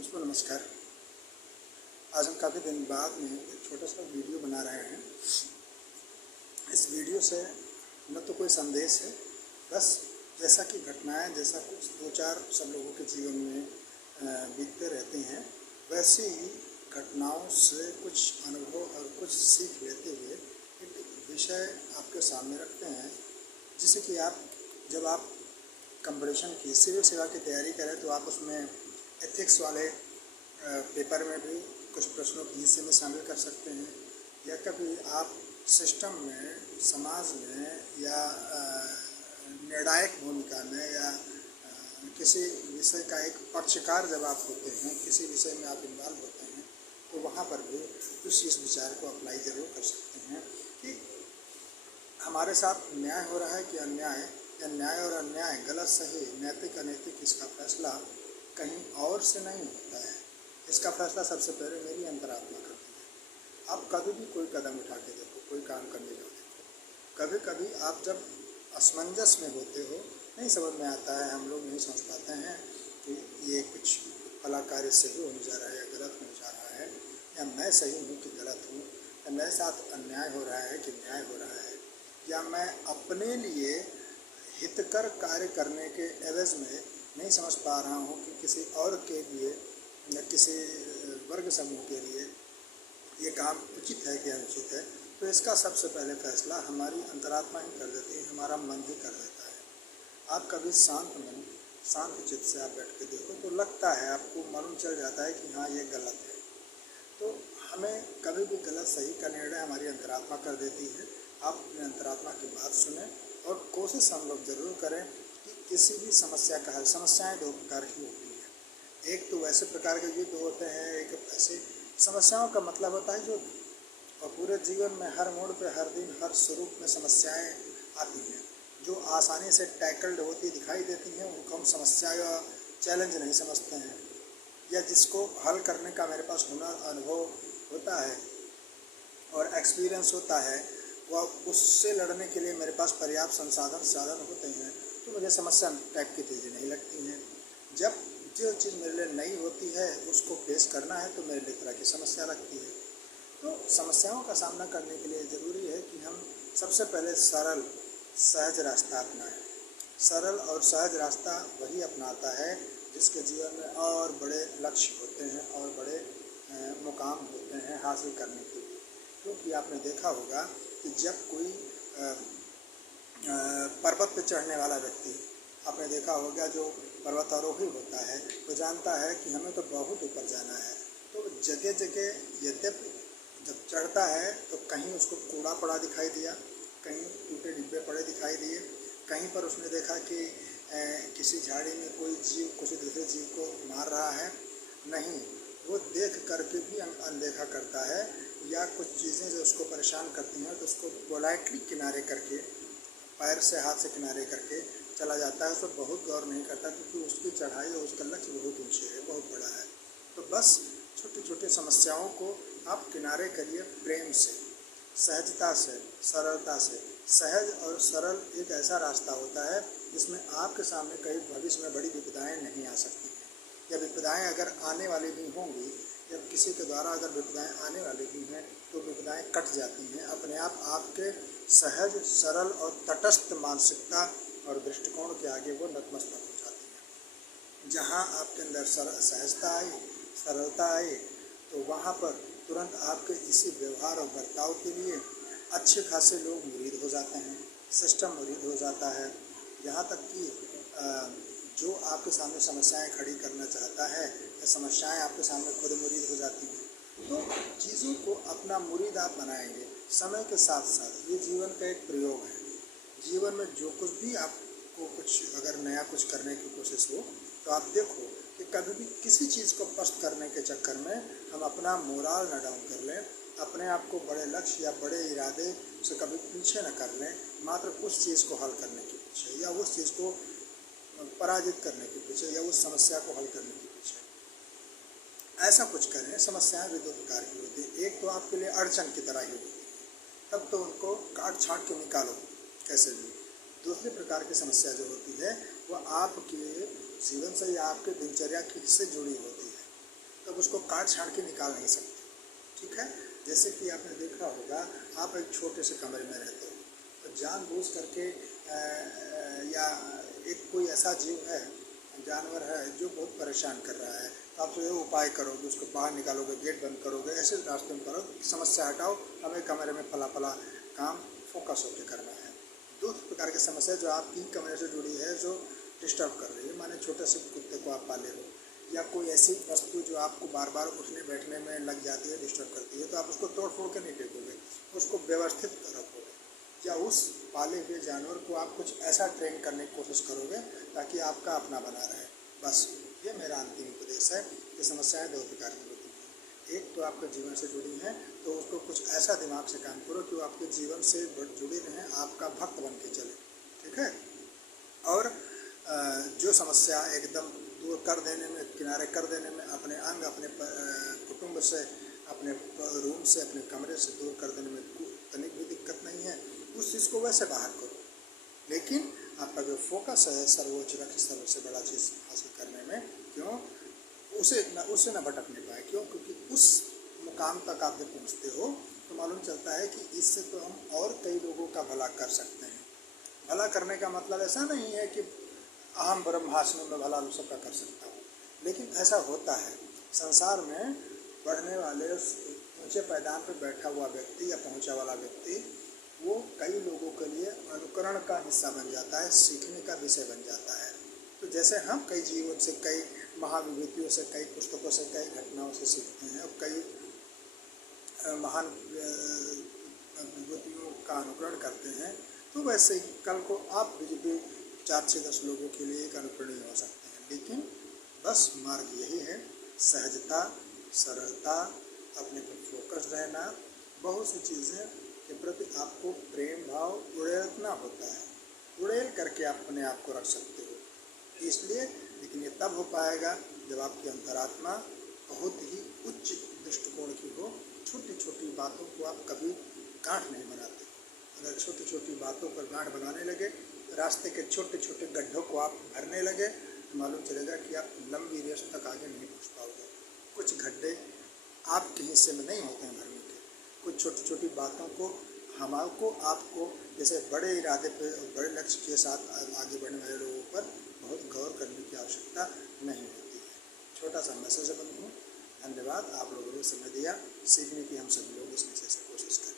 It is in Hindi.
दोस्तों नमस्कार। आज हम काफ़ी दिन बाद में एक छोटा सा वीडियो बना रहे हैं। इस वीडियो से न तो कोई संदेश है, बस जैसा कि घटनाएं जैसा कुछ दो चार सब लोगों के जीवन में बीतते रहते हैं, वैसे ही घटनाओं से कुछ अनुभव और कुछ सीख लेते हुए एक विषय आपके सामने रखते हैं, जिससे कि जब आप कंपटीशन की सिविल सेवा की तैयारी करें तो आप उसमें एथिक्स वाले पेपर में भी कुछ प्रश्नों के हिस्से में शामिल कर सकते हैं, या कभी आप सिस्टम में, समाज में या निर्णायक भूमिका में या किसी विषय का एक पक्षकार जब आप होते हैं, किसी विषय में आप इन्वॉल्व होते हैं, तो वहाँ पर भी कुछ इस विचार को अप्लाई ज़रूर कर सकते हैं कि हमारे साथ न्याय हो रहा है कि अन्याय, या न्याय और अन्याय, गलत सही, नैतिक अनैतिक, इसका फैसला कहीं और से नहीं होता है। इसका फैसला सबसे पहले मेरी अंतरात्मा करती है। आप कभी भी कोई कदम उठा के देखो, कोई काम करने जाओ देखो, कभी कभी आप जब असमंजस में होते हो, नहीं समझ में आता है, हम लोग नहीं समझ पाते हैं कि ये कुछ भला कार्य सही होने जा रहा है या गलत होने जा रहा है, या मैं सही हूँ कि गलत हूँ, या मेरे साथ अन्याय हो रहा है कि न्याय हो रहा है, या मैं अपने लिए हितकर कार्य करने के एवज में नहीं समझ पा रहा हूँ कि किसी और के लिए या किसी वर्ग समूह के लिए ये काम उचित है कि अनुचित है। तो इसका सबसे पहले फैसला हमारी अंतरात्मा ही कर देती है, हमारा मन ही कर देता है। आप कभी शांत मन, शांत चित्त से आप बैठ के देखो तो लगता है, आपको मालूम चल जाता है कि हाँ ये गलत है। तो हमें कभी भी गलत सही का निर्णय हमारी अंतरात्मा कर देती है। आप अपने अंतरात्मा की बात सुने और कोशिश हम लोग ज़रूर करें कि किसी भी समस्या का हल, समस्याएं दो प्रकार की होती हैं। एक तो वैसे प्रकार के युद्ध होते हैं, एक ऐसे समस्याओं का मतलब होता है युद्ध, और पूरे जीवन में हर मोड़ पे, हर दिन, हर स्वरूप में समस्याएं आती हैं जो आसानी से टैकल्ड होती दिखाई देती हैं। उनको हम समस्या या चैलेंज नहीं समझते हैं, या जिसको हल करने का मेरे पास हुनर, अनुभव होता है और एक्सपीरियंस होता है, वह उससे लड़ने के लिए मेरे पास पर्याप्त साधन होते हैं, तो मुझे समस्या टाइप की चीज़ें नहीं लगती हैं। जब जो चीज़ मेरे लिए नई होती है उसको फेस करना है तो मेरे लिए तरह की समस्या लगती है। तो समस्याओं का सामना करने के लिए ज़रूरी है कि हम सबसे पहले सरल सहज रास्ता अपनाएं। सरल और सहज रास्ता वही अपनाता है जिसके जीवन में और बड़े लक्ष्य होते हैं और बड़े मुकाम होते हैं हासिल करने के लिए। क्योंकि आपने देखा होगा कि जब कोई पर्वत पर चढ़ने वाला व्यक्ति, आपने देखा होगा जो पर्वतारोही होता है, वो जानता है कि हमें तो बहुत ऊपर जाना है। तो जगह जगह यद्यपि जब चढ़ता है तो कहीं उसको कूड़ा पड़ा दिखाई दिया, कहीं टूटे डिब्बे पड़े दिखाई दिए, कहीं पर उसने देखा कि किसी झाड़ी में कोई जीव किसी दूसरे जीव को मार रहा है। नहीं, वो देख करके भी अनदेखा करता है, या कुछ चीज़ें जो उसको परेशान करती हैं तो उसको पोलाइटली किनारे करके, पैर से हाथ से किनारे करके चला जाता है। उसको बहुत गौर नहीं करता क्योंकि उसकी चढ़ाई और उसका लक्ष्य बहुत ऊंचे है, बहुत बड़ा है। तो बस छोटी छोटी समस्याओं को आप किनारे करिए, प्रेम से, सहजता से, सरलता से। सहज और सरल एक ऐसा रास्ता होता है जिसमें आपके सामने कई भविष्य में बड़ी विपदाएँ नहीं आ सकती हैं, या विपदाएँ अगर आने वाली भी होंगी, या किसी के द्वारा अगर विपदाएँ आने वाली भी हैं तो विपदाएँ कट जाती हैं अपने आप। आपके सहज, सरल और तटस्थ मानसिकता और दृष्टिकोण के आगे वो नतमस्तक हो जाती है। जहाँ आपके अंदर सहजता आई, सरलता आई, तो वहाँ पर तुरंत आपके इसी व्यवहार और बर्ताव के लिए अच्छे खासे लोग मुरीद हो जाते हैं, सिस्टम मुरीद हो जाता है। यहाँ तक कि जो आपके सामने समस्याएं खड़ी करना चाहता है, या समस्याएं आपके सामने खुद मुरीद हो जाती हैं। तो चीज़ों को अपना मुरीद आप बनाएंगे समय के साथ साथ। ये जीवन का एक प्रयोग है। जीवन में जो कुछ भी आपको कुछ अगर नया कुछ करने की कोशिश हो, तो आप देखो कि कभी भी किसी चीज़ को पस्त करने के चक्कर में हम अपना मोराल न डाउन कर लें, अपने आप को बड़े लक्ष्य या बड़े इरादे से कभी पीछे न कर लें, मात्र उस चीज़ को हल करने के पीछे, या उस चीज़ को पराजित करने के पीछे, या उस समस्या को हल करने के पीछे ऐसा कुछ करें। समस्याएं भी दो प्रकार की होती है। एक तो आपके लिए अड़चन की तरह ही होती है, तब तो उनको काट छाँट के निकालो कैसे भी। दूसरी प्रकार की समस्या जो होती है वो आपके जीवन से या आपके दिनचर्या से जुड़ी होती है, तब उसको काट छाट के निकाल नहीं सकते। ठीक है, जैसे कि आपने देखा होगा, आप एक छोटे से कमरे में रहते हो तो जानबूझ करके या एक कोई ऐसा जीव है, जानवर है जो बहुत परेशान कर रहा है, तो आप जो उपाय करोगे, उसको बाहर निकालोगे, गेट बंद करोगे, ऐसे रास्ते में करो, समस्या हटाओ, हमें कमरे में फला फला काम फोकस होकर करना है। दो प्रकार की समस्या जो आपकी कमरे से जुड़ी है, जो डिस्टर्ब कर रही है, माने छोटे से कुत्ते को आप पाले हो या कोई ऐसी वस्तु जो आपको बार बार उठने बैठने में लग जाती है, डिस्टर्ब करती है, तो आप उसको तोड़ फोड़ के नहीं फेंकोगे, उसको व्यवस्थित रखोगे, या उस पाले हुए जानवर को आप कुछ ऐसा ट्रेन करने की कोशिश करोगे ताकि आपका अपना बना रहे। बस ये मेरा अंतिम उपदेश है कि समस्याएं दो प्रकार की होती हैं। एक तो आपके जीवन से जुड़ी हैं, तो उसको कुछ ऐसा दिमाग से काम करो कि वो आपके जीवन से जुड़ी रहें, आपका भक्त बन के चले। ठीक है, और जो समस्या एकदम दूर कर देने में, किनारे कर देने में, अपने अंग, अपने कुटुंब से, अपने रूम से, अपने कमरे से दूर कर देने में तनिक भी दिक्कत नहीं है, उस चीज़ को वैसे बाहर करो, लेकिन आपका जो फोकस है सर्वोच्च रख, सबसे बड़ा चीज़ हासिल करने में, क्यों उससे न भटक नहीं पाए। क्यों? क्योंकि उस मुकाम तक आप जब पहुँचते हो तो मालूम चलता है कि इससे तो हम और कई लोगों का भला कर सकते हैं। भला करने का मतलब ऐसा नहीं है कि अहम ब्रह्मास्मि में भला सबका कर सकता हूँ, लेकिन ऐसा होता है संसार में। बढ़ने वाले ऊंचे पैदान पर बैठा हुआ व्यक्ति या पहुँचा वाला व्यक्ति, वो कई लोगों के लिए अनुकरण का हिस्सा बन जाता है, सीखने का विषय बन जाता है। तो जैसे हम कई जीवन से, कई महाविभूतियों से, कई पुस्तकों से, कई घटनाओं से सीखते हैं और कई महान विभूतियों का अनुकरण करते हैं, तो वैसे ही कल को आप भी 4 से 10 लोगों के लिए एक अनुकरणीय हो सकते हैं। लेकिन बस मार्ग यही है, सहजता, सरलता, अपने पर फोकस रहना, बहुत सी चीज़ें के प्रति आपको प्रेम भाव उड़ेलना होता है, उड़ेल करके आप अपने आप को रख सकते हो। इसलिए, लेकिन ये तब हो पाएगा जब आपकी अंतरात्मा बहुत ही उच्च दृष्टिकोण की हो। छोटी छोटी बातों को आप कभी गांठ नहीं बनाते। अगर छोटी छोटी बातों पर गांठ बनाने लगे, रास्ते के छोटे छोटे गड्ढों को आप भरने लगे, तो मालूम चलेगा कि आप लंबी रेस तक आगे नहीं पहुँच पाओगे। कुछ गड्ढे आपके हिस्से में नहीं होते हैं भरने के। कुछ छोटी छोटी बातों को आपको जैसे बड़े इरादे पे, बड़े लक्ष्य के साथ आगे बढ़ने वाले लोगों पर बहुत गौर करने की आवश्यकता नहीं होती है। छोटा सा मैसेज बंद हूँ। धन्यवाद, आप लोगों ने समय दिया। सीखने की हम सभी लोग इस विषय से कोशिश करें।